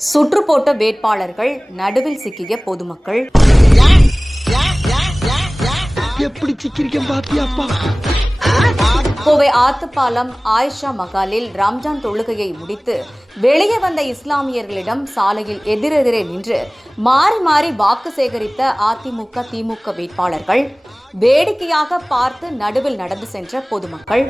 சுற்று போட்ட வேட்பாளர்கள், நடுவில் சிக்கிய பொதுமக்கள். எப்படி சிக்கிரிக்கம் பாத்தியாப்பா? கோவை ஆத்துப்பாலம் ஆயிஷா மகாலில் ரம்ஜான் தொழுகையை முடித்து வெளியே வந்த இஸ்லாமியர்களிடம் சாலையில் எதிரெதிரே நின்று மாறி மாறி வாக்கு சேகரித்த அதிமுக திமுக வேட்பாளர்கள், வேடிக்கையாக பார்த்து நடுவில் நடந்து சென்ற பொதுமக்கள்.